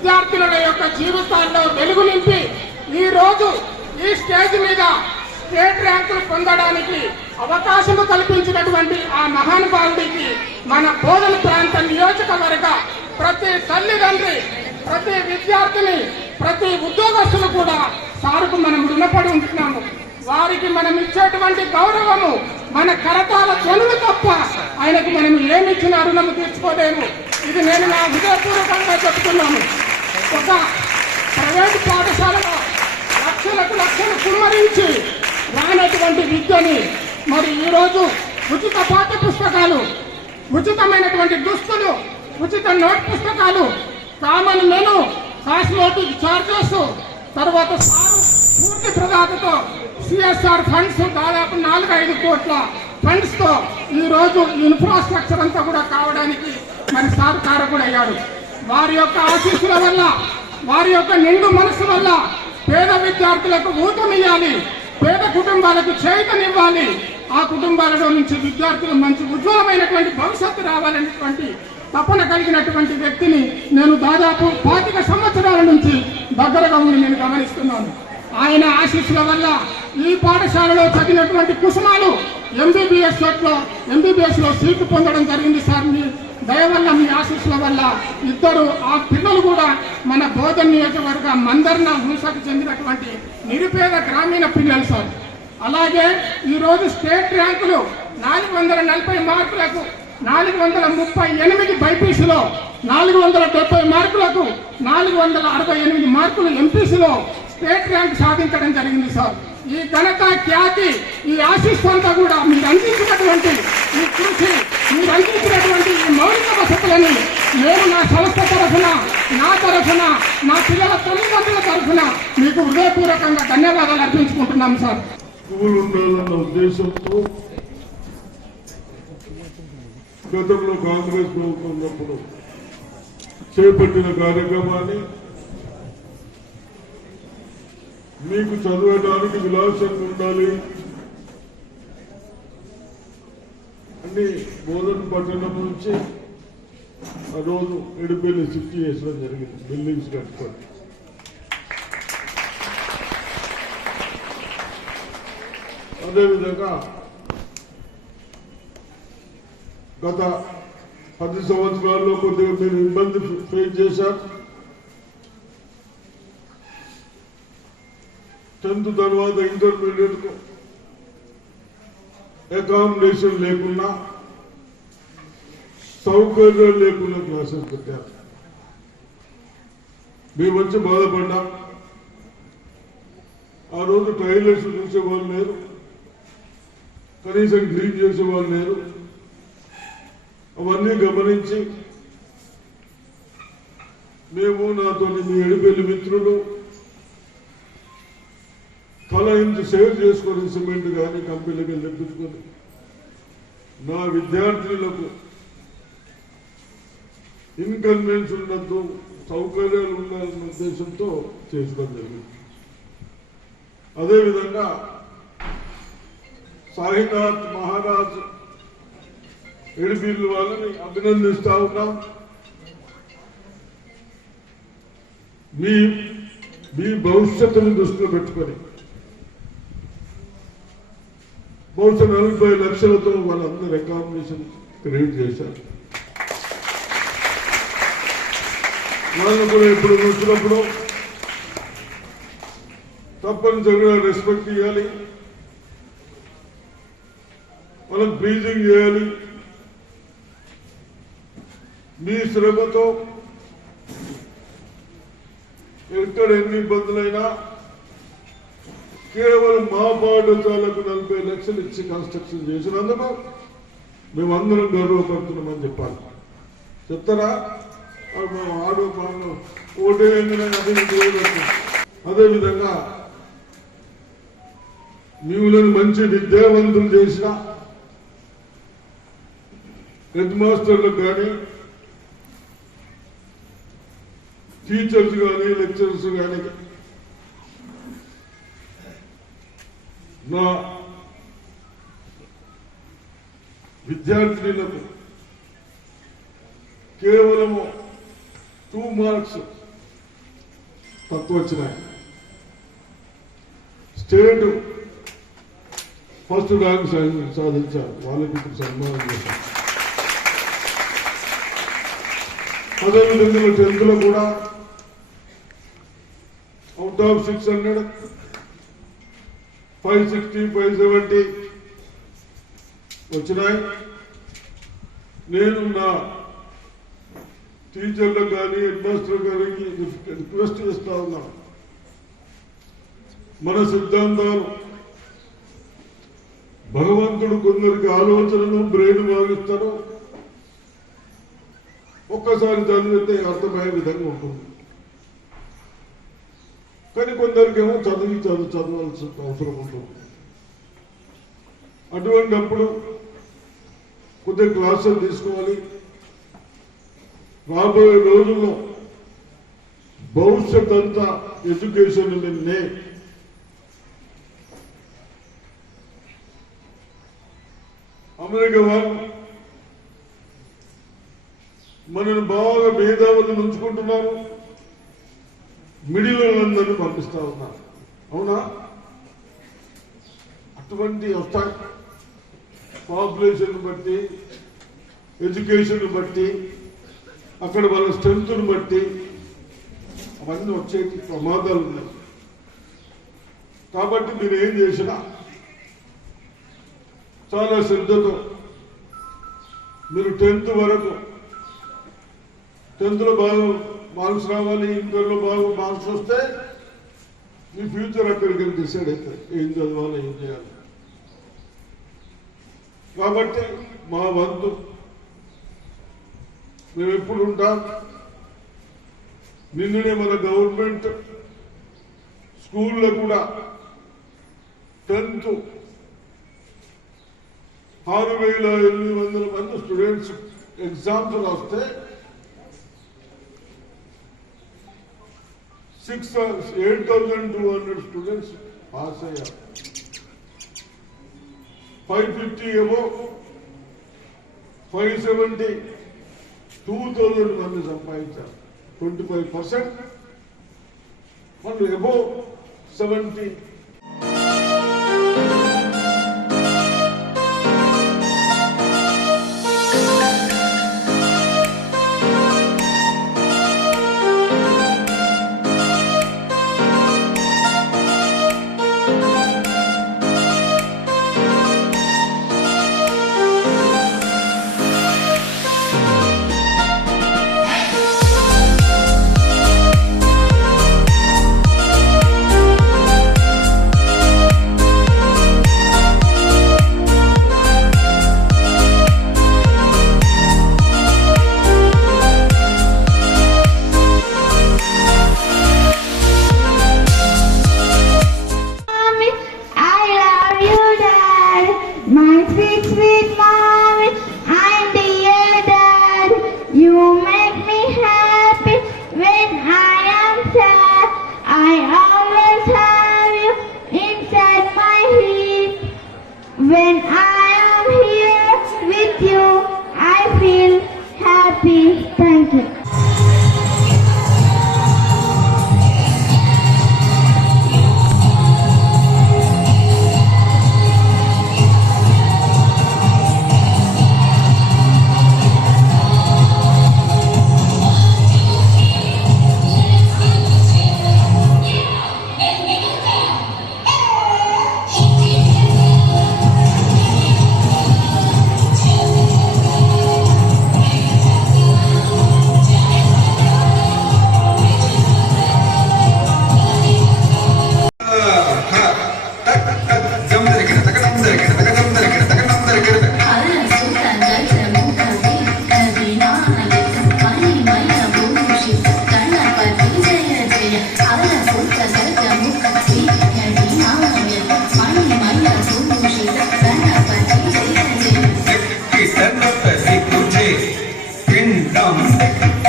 విద్యార్థుల యొక్క జీవితాల్లో వెలుగు నింపి ఈ రోజు ఈ స్టేజ్ మీద స్టేట్ ర్యాంకులు పొందడానికి అవకాశం కల్పించినటువంటి ఆ మహానుభావుడికి మన బోధన ప్రాంత నియోజకవర్గ ప్రతి తల్లిదండ్రి, ప్రతి విద్యార్థిని, ప్రతి ఉద్యోగస్తులు కూడా సారుకు మనం రుణపడి ఉంటున్నాము. వారికి మనం ఇచ్చేటువంటి గౌరవము మన కరతాల ధ్వనులు తప్ప ఆయనకు మనం ఏమిచ్చిన రుణము తీర్చుకోలేము. ఇది నేను నా హృదయపూర్వకంగా చెప్తున్నాను. ఒక ప్రైవేటు పాఠశాలలో లక్షలు కుమ్మరించి రానటువంటి విద్యని మరి ఈరోజు ఉచిత పాఠ్య పుస్తకాలు, ఉచితమైనటువంటి దుస్తులు, ఉచిత నోట్ పుస్తకాలు, కామన్ మెను, కాస్మెటిక్ చార్జెస్, తర్వాత సారు పూర్తి ప్రదాతతో సిఎస్ఆర్ ఫండ్స్ దాదాపు 4-5 కోట్ల ఫండ్స్ తో ఈ రోజు ఇన్ఫ్రాస్ట్రక్చర్ అంతా కూడా కావడానికి మరి సార్ కారకుడయ్యాడు. వారి యొక్క ఆశీస్సుల వల్ల, వారి యొక్క నిండు మనసు వల్ల పేద విద్యార్థులకు ఊతమియ్యాలి, పేద కుటుంబాలకు చేతనివ్వాలి, ఆ కుటుంబాలలో నుంచి విద్యార్థులు మంచి ఉజ్వలమైనటువంటి భవిష్యత్తు రావాలనేటువంటి తపన కలిగినటువంటి వ్యక్తిని నేను దాదాపు 25 సంవత్సరాల నుంచి దగ్గరగా ఉండి నేను గమనిస్తున్నాను. ఆయన ఆశీస్సుల వల్ల ఈ పాఠశాలలో చదివినటువంటి కుసుమాలు ఎంబీబీఎస్ లో సీటు పొందడం జరిగింది. సార్ మీ దయ వల్ల, మీ ఆశీస్సుల వల్ల ఇద్దరు ఆ పిల్లలు కూడా మన బోధన నియోజకవర్గ మందర్న హుంసకు చెందినటువంటి నిరుపేద గ్రామీణ పిల్లలు సార్. అలాగే ఈరోజు స్టేట్ ర్యాంకులు 440 మార్కులకు 438 బైపీసీలో, 470 మార్కులకు 468 మార్కులు ఎంపీసీలో స్టేట్ ర్యాంక్ సాధించడం జరిగింది సార్. ఈ ఘనత, ఖ్యాతి, ఈ ఆశీస్సు అంతా కూడా మీరు అందించినటువంటి ఈ కృషి, మీరు అందించినటువంటి ఈ మౌలిక వసతులని నేను నా సంస్థ తరఫున, నా తరఫున, నా పిల్లల తల్లిదండ్రుల తరఫున మీకు హృదయపూర్వకంగా ధన్యవాదాలు అర్పించుకుంటున్నాం సార్. ఉండాలన్న ఉద్దేశంతో గతంలో కాంగ్రెస్ ప్రభుత్వం ఉన్నప్పుడు చేపట్టిన కార్యక్రమాన్ని మీకు చదవడానికి విలాసంగా ఉండాలి అని బోధన పట్టణం నుంచి ఆ రోజు ఎడిపల్లి షిఫ్ట్ చేసడం జరిగింది. బిల్డింగ్స్ కట్టుకొని అదేవిధంగా గత 10 సంవత్సరాల్లో కొద్దిగా మీరు ఇబ్బంది ఫేస్ చేశారు. 10th తర్వాత ఇంటర్మీడియట్ కు అకామిడేషన్ లేకున్నా, సౌకర్యాలు లేకుండా క్లాసెస్ పెట్టారు. మేము వచ్చి బాధపడ్డాం. ఆ రోజు టాయిలెట్స్ చూసేవాళ్ళు లేరు, కనీసం క్లీన్ చేసేవాళ్ళు లేరు. అవన్నీ గమనించి మేము, నాతో మీ ఎడిపెల్లి మిత్రులు తల ఇంచు సేవ్ చేసుకొని సిమెంట్ కానీ కంపెనీకి తెప్పించుకొని నా విద్యార్థులకు ఇన్కన్వీనియన్స్ ఉండద్దు, సౌకర్యాలు ఉండాలన్న ఉద్దేశంతో చేసుకోవడం జరిగింది. అదేవిధంగా సాయినాథ్ మహారాజ్ ఎడిపిల్లు వాళ్ళని అభినందిస్తా ఉన్నాం. మీ భవిష్యత్తును దృష్టిలో పెట్టుకొని బహుశా 40 లక్షలతో వాళ్ళందరూ అకామిడేషన్ క్రియేట్ చేశారు. వాళ్ళు కూడా ఎప్పుడు వచ్చినప్పుడు తప్పనిసరిగా రెస్పెక్ట్ ఇవ్వాలి, వాళ్ళకి ప్లీజింగ్ చేయాలి. మీ శ్రమతో ఎక్కడ ఎన్ని ఇబ్బందులైనా కేవలం మా పాఠశాలకు 40 లక్షలు ఇచ్చి కన్స్ట్రక్షన్ చేసినందుకు మేమందరం గర్వపడుతున్నామని చెప్పాలి. చెప్తారా? ఆడో పాడు ఓటే అదేవిధంగా నీవులను మంచి విద్యావంతులు చేసిన హెడ్ మాస్టర్లకు కానీ, టీచర్స్ కానీ, లెక్చరర్స్ కానీ నా విద్యార్థులకు కేవలము 2 మార్క్స్ తక్కువ వచ్చినాయి. స్టేట్ ఫస్ట్ ర్యాంక్ సాధించారు, వాళ్ళకి ఇప్పుడు సన్మానం చేశారు. అదేవిధంగా 10th లో కూడా అవుట్ ఆఫ్ 600 560 570 వచ్చినాయి. నేను నా టీచర్లకు కానీ హెడ్ మాస్టర్ గారికి రిక్వెస్ట్ చేస్తా ఉన్నాను, మన సిద్ధాంతాలు భగవంతుడు కొందరికి ఆలోచనలు బ్రెయిన్ భావిస్తారు, ఒక్కసారి చదివితే అర్థమయ్యే విధంగా ఉంటుంది. కానీ కొందరికేమో చదవాల్సిన అవసరం ఉంటుంది. అటువంటిప్పుడు కొద్దిగా క్లాసులు తీసుకోవాలి. రాబోయే రోజుల్లో భవిష్యత్ అంతా ఎడ్యుకేషన్ నిన్నే. అమెరికా వాళ్ళు మనల్ని బాగా మేధావులను ఉంచుకుంటున్నారు, మిడిల్ వాళ్ళందరినీ పంపిస్తా ఉన్నారు. అవునా? అటువంటి వస్తాయి. పాపులేషన్ బట్టి, ఎడ్యుకేషన్ బట్టి, అక్కడ వాళ్ళ స్ట్రెంత్ను బట్టి అవన్నీ వచ్చే ప్రమాదాలు ఉన్నాయి. కాబట్టి మీరు ఏం చేసినా చాలా శ్రద్ధతో మీరు 10th వరకు 10th లో బాగా మార్క్స్ రావాలి, ఇంటర్లో బాగా మార్క్స్ వస్తే మీ ఫ్యూచర్ అక్కడికి డిసైడ్ అవుతుంది, ఏం చదవాలి ఏం చేయాలి. కాబట్టి మా వంతు మేము ఎప్పుడు ఉంటాం. నిన్ననే మన గవర్నమెంట్ స్కూల్లో కూడా 10th 6,800 మంది స్టూడెంట్స్ ఎగ్జామ్స్ రాస్తే 8,200 స్టూడెంట్స్ పాస్ అయ్యారు. 550 ఏమో 570 2,000 మంది సంపాదించారు. 25% వాళ్ళు above 70. When I am here with you, I feel happy. Thank you.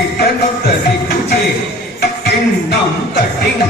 Kita nota di kuce, kinnam ta ding,